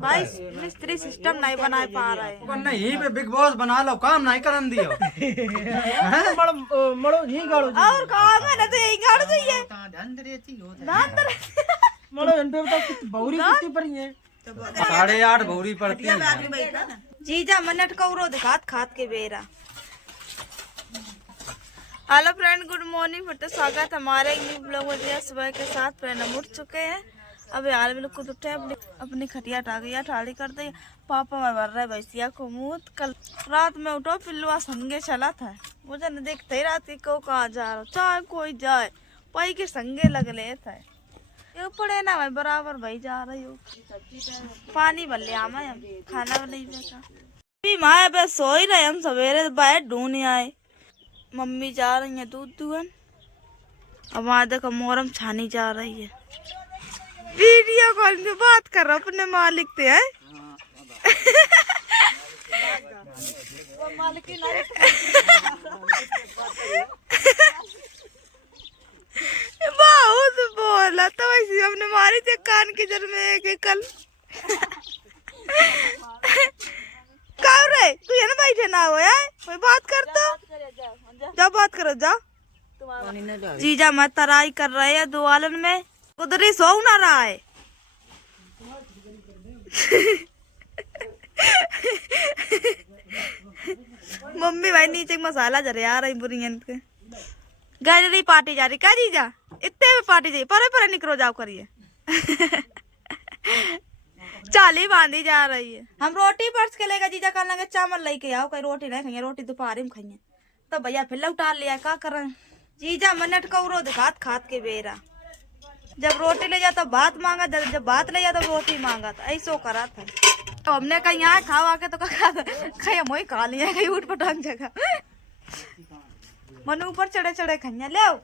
भाई मिस्त्री सिस्टम नहीं बना पा रहे हैं। नहीं पे बिग बॉस बना लो, काम नहीं करन दियो। मड़ो नहीं गाड़ो और काम है ना तो यही गाड़ चाहिए। मड़ो घंटे में तो बहुरी कितनी पड़ी है? 8.5 भौरी पड़ती है। जीजा मिनट का उरो दिखात खात के बेरा। Hello friend, good morning. फिर तो स्वागत हमारे न्यू ब्लॉग में। सुबह के साथ फ्रेंड हम उठ चुके हैं। अभी हाल में खुद उठे, अपनी खटिया टा गया, ठाड़ी कर दी। पापा मैं भर रहे भैंसिया को मूत। कल रात में उठो पिल्लुआ संगे चला था, मुझे न देखते ही रात को कहाँ जा रहा, चाहे कोई जाए पाई के संगे लग ले थे। ये पड़े ना भाई बराबर भाई जा रही हो। पानी भर लिया मैं, हम खाना नहीं बेचा। माँ बस सो ही रहे, हम सवेरे बैठ ढूंढ आए। मम्मी जा रही है दूध दुहन। अब वहाँ देखो मोहरम छानी जा रही है। वीडियो कॉल में बात कर रहा अपने मालिक से है। बहुत बोला तो वैसे हमने मारी थे कान के जर में एक कल। कहाँ रे तू ये ना बैठे ना हो यार, कोई बात कर तो जा बात करो जा। जीजा मत तराई कर रहे हैं दुआलन में, उधर ही सो ना रहा है। मम्मी भाई नीचे मसाला जरे आ रही बुरी के गाजरी पार्टी जा रही। क्या जीजा इतने में पार्टी जाइए, परे परे निकलो जाओ करिए। चाली बांधी जा रही है। हम रोटी पर्स के लेगा जीजा कहना लगे चावल लेके आओ, कहीं रोटी नहीं खाइए, रोटी दोपहर में खाइए। तो भैया फिर लौटा लिया, क्या करें। जीजा मिनट का उरो दिखात खात के बेरा। जब रोटी ले जाता बात मांगा, जब बात ले जाता रोटी मांगा था, ऐसो करा था। तो हमने कहीं यहाँ खावा के तो कहीं मोई खा लिया, कहीं उठ पटांग जगह मन ऊपर चढ़े चढ़े खाइया ले आओ।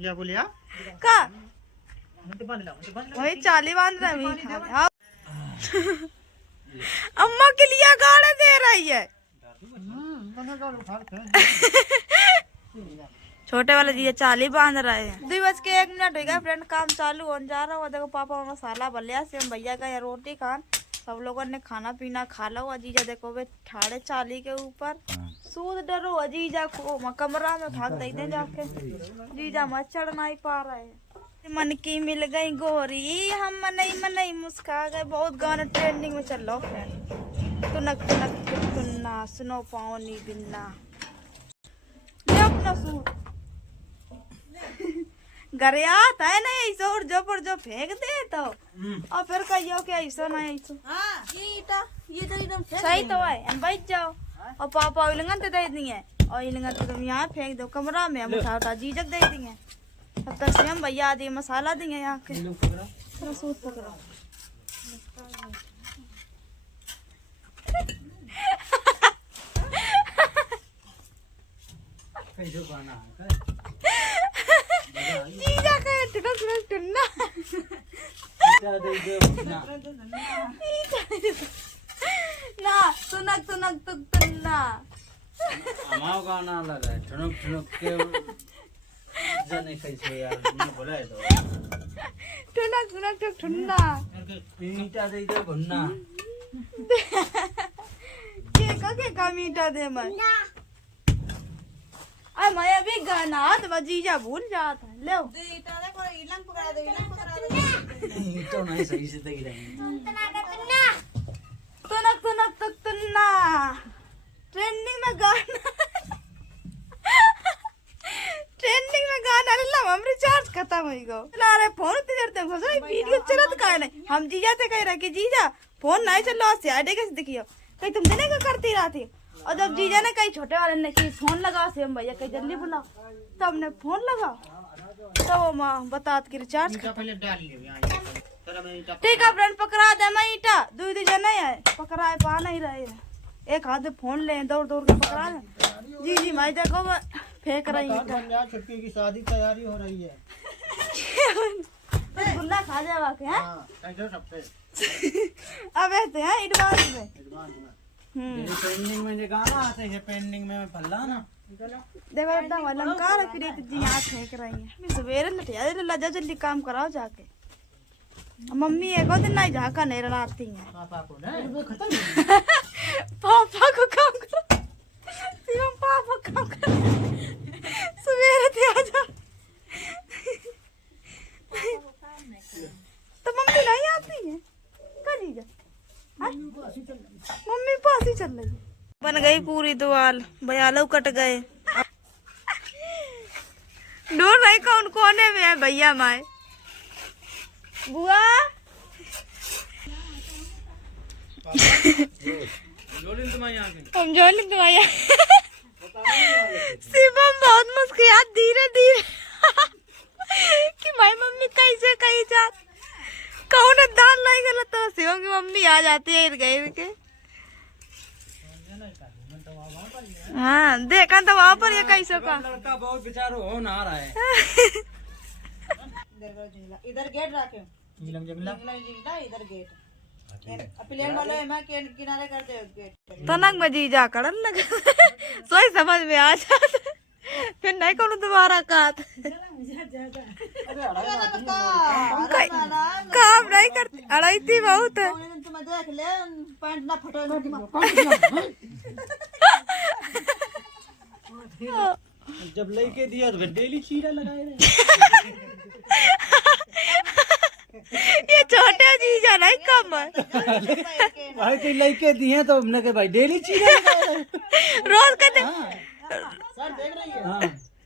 क्या बोलिया का वही चाली बांध रहा। अम्मा के लिए गाड़ी दे रही है। छोटे वाले जी चाली बांध रहे हैं। 2:01 हो गया फ्रेंड, काम चालू होने जा रहा हुआ। देखो पापा मसाला बलिया से हम भैया का यहाँ रोटी खान, सब लोगों ने खाना पीना खा लो। अजीजा देखो वे ठाड़े चाली के ऊपर सूद डरो। अजीजा को कमरा में भाग देते जाके, जीजा मत चढ़ नहीं पा रहे हैं। मन की मिल गई गोरी, हम मनई मुस्का गए। बहुत गाना ट्रेंडिंग में चल रहा फ्रेंड। तुनक तुनक तुन्ना सुनो पानी बिन्ना। ले अपना सूट घरे आता है ना ऐसा, और जो पर जो फेंक दे तो और फिर कहियो कि ऐसा ना ऐसा। ये तो एकदम सही तो है। हम बैठ जाओ और पापा इलंगन दे दिए, और इलंगन तो तुम यहाँ फेंक दो कमरा में, हम उठा उठा जीजक दे दिए। तब तक से हम भैया दिए मसाला दिए यहाँ के। सूट पकड़ो जीजा का टुन्ना ना सुनक सुनक तुन्ना हमारा गाना लगा है ठुनुक ठुनुक के जाने कैसे यार मैं बोला है तो टुनक टुनक ठुन्ना मीठा दे दे भुन्ना के का मीठा दे मैं अरे मैं अभी गाना तो जीजा भूल जाता है। ले तो नहीं सही से देख रहे तुनक तुनक तुक तुन्ना ट्रेंडिंग में गाना। ट्रेंडिंग में गाना ला हम रिचार्ज खत्म हो गयो। ला रे फोन इतनी देर तक घुसा वीडियो चलत का नहीं। हम जीजा से कह रहे कि जीजा फोन नहीं चलो से आडे कैसे दिखियो, कहीं तुम देने का करती रहती। और जब जीजा ने कहीं छोटे वाले ने कहीं फोन लगा से हम भैया कहीं जल्दी बुलाओ, तो हमने फोन लगा तो वो माँ बता कि रिचार्ज ठीक है फ्रेंड। पकड़ा दे मैं ईटा दू जने है पकड़ा पा नहीं रहे हैं। एक हाथ में फोन ले दौड़ दौड़ के पकड़ा दे। जी जी मैं देखो फेंक रही है। छुट्टी की शादी तैयारी हो रही है। गुल्ला खा जावा के हैं सबसे अब ऐसे हैं एडवांस में। पेंडिंग में जो गाना आते हैं पेंडिंग में फल्ला ना देखो एकदम अलंकार करी जी यहाँ फेंक रही है मैं सवेरे लटिया दे लजा जल्दी काम कराओ जाके मम्मी एक दिन नहीं झाका नहीं रड़ाती हैं पापा को ना खत्म पापा को काम करो शिवम पापा काम करो सवेरे थे आजा तो मम्मी नहीं आती है कल जा मम्मी पास ही चल रही बन गई पूरी दीवार बयालो कट गए दूर नहीं कौन कोने में है भैया माए बुआ हम जोलिन तुम्हारी शिवम बहुत मुस्कुरात धीरे धीरे कि भाई मम्मी कैसे कही जात कौन दाल लाई गलत तो शिवम की मम्मी आ जाती है इर्द गिर्द के हाँ देखा तो वहाँ पर ये कैसे का लड़का बहुत बेचारो हो ना रहा है इधर गेट रखे नीलम जंगला इधर गेट प्लेन वाले में किनारे कर दे गेट तनक में जी जा करन लगा सोई समझ में आ जाता फिर नहीं कौन दोबारा काट काम नहीं करती अड़ाई थी बहुत तुम देख ले पैंट ना फटे जब लेके दिया तो डेली चीरा लगाए रहे ये छोटे जीजा नहीं कम है भाई कोई लेके दिए तो हमने के भाई डेली चीरा लगाए रहे रोज कहते सर देख रही है हाँ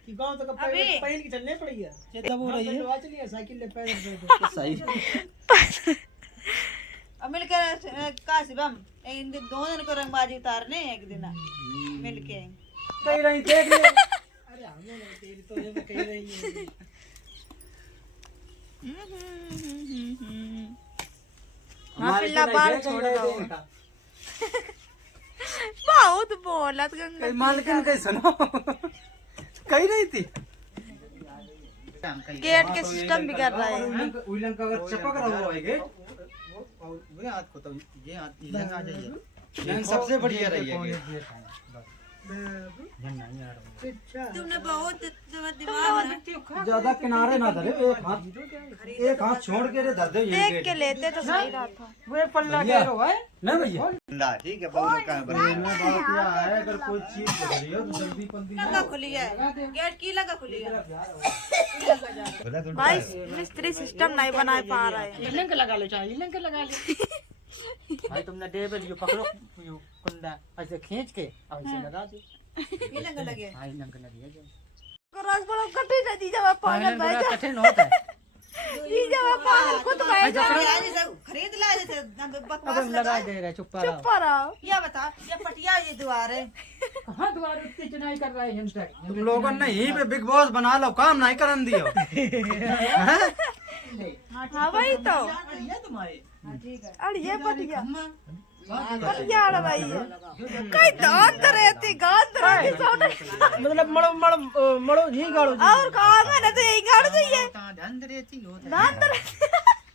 कि गांव तक पहल की चलने पड़ी है चेता हो रही है चलवा चलिए साइकिल ले पैदल सही मिल के का शिवम इन दो दिन को रंगबाजी उतारने एक दिन मिल के कह रही देख ले अरे हमने नहीं तेरी तो ये मैं कह रही है हाँ पिल्ला बाल छोड़ दो बहुत बोलत गंगा मालकिन कहीं सुनो कही रही थी गेट के सिस्टम बिगड़ रहा है उलन का अगर चपक रहा हुआ है गेट वे हाथ को तो ये हाथ लगा जाइए लेकिन सबसे बढ़िया रही है गेट तुमने बहुत दिमाग ज्यादा किनारे ना धरे एक हाथ छोड़ के धर दे ये देख के लेते तो सही रहा था वे पल्ला कह रहा है ना भैया ठीक है बहुत का बात यह है अगर कोई चीज पकड़ी हो तो जल्दी पंदी लगा खुली है गेट की लगा खुली है भाई मिस्त्री सिस्टम नहीं बना पा रहा है लिंक लगा लो चाहे लिंक लगा लो भाई तुमने टेबल यो पकड़ो यो कुंडा ऐसे खींच के और ऐसे लगा दो ये लगा लगे हां लिंक लगी है रस बड़ा कठिन है जीजा पागल भाई बड़ा कठिन होता है जीजा पागल खुद भाई खरीद ला जैसे अब बकवास हम लगा दे रहे चुप रहो चुप रहो ये बता ये पटिया ये द्वार है कहां द्वार उतनी चुनाई कर रहे हैं हम तक तुम लोगों ने यहीं पे बिग बॉस बना लो काम नहीं करन दियो हाँ भाई तो ये तुम्हारे अरे ये पटिया पटिया अड़ रही है कई दांत रहती गांत रहती सोने मतलब मड़ो मड़ो मड़ो ही गाड़ो और कहा मैंने तो यही गाड़ दी है धंध रहती होता दांत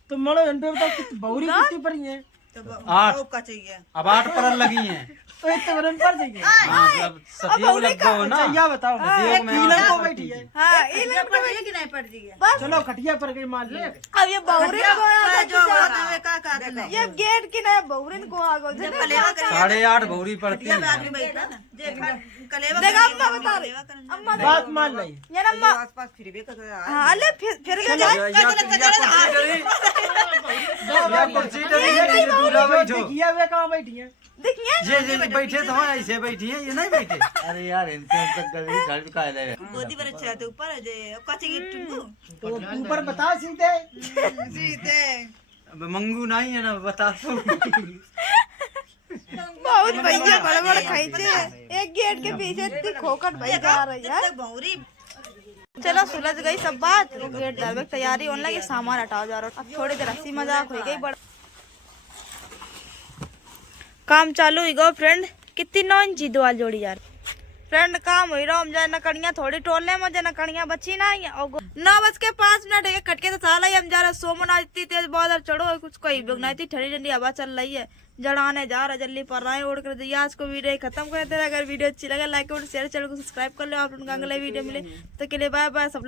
तो मड़ो इन पे बताओ कितनी बहुरी कितनी पड़ी है तो आठ। बहुत का चाहिए अब 8 परन लगी हैं तो इतने बरन पर जाइए हाँ, जब सतियोग लग गो ना अच्छा ये बताओ सतियोग में नीलम को आठ बैठी है हाँ ये ये पड़ी कि नहीं पड़ती है बस चलो खटिया पर गई मान ले अब ये बहुरे को आ जो होता है का करना ये गेट की ना बहुरे को आ गो जब कलेवा कर 8.5 भौरी पड़ती जब है आदमी बैठा ना जे कलेवा देखा अम्मा बता रही अम्मा बात मान ली ये ना अम्मा आसपास फिर भी कर हाँ ले फिर के जाए या कुर्सी डली है कि दूल्हा बैठो किया वे कहाँ बैठी है देखिए ये बैठे तो हैं ऐसे बैठी हैं ये नहीं बैठे अरे यार इनसे तक गली घर भी काहे ले गोदी पर अच्छा तो ऊपर है जे कच्चे की टुकू तो ऊपर बता सीधे सीधे अब मंगू नहीं है ना बता तो बहुत भैया बड़े बड़े खाइचे एक गेट के पीछे इतनी खोखट भाई जा रही है तक बहुरी चलो सुलझ गई सब बात वो गेट डालने की तैयारी होने लगी सामान हटाओ जा रहा अब थोड़ी देर हंसी मजाक हो गई बड़ा काम चालू ही गो फ्रेंड कितनी 9 इंची दीवार जोड़ी यार फ्रेंड काम हुई रहा हम जाए न कड़िया थोड़ी टोलने में न कड़िया बची ना ही और 9:05 है कटके तो साला ही हम जा रहे सोमना इतनी तेज बादल चढ़ो कुछ कोई बिगना इतनी ठंडी ठंडी हवा चल रही है जड़ाने जा रहा जल्दी पर रहे उड़ कर दिया आज को वीडियो खत्म कर दे। अगर वीडियो अच्छी लगे लाइक और शेयर चैनल को सब्सक्राइब कर लो। आप लोगों को अगले वीडियो मिले तो के लिए बाय बाय सब लोग।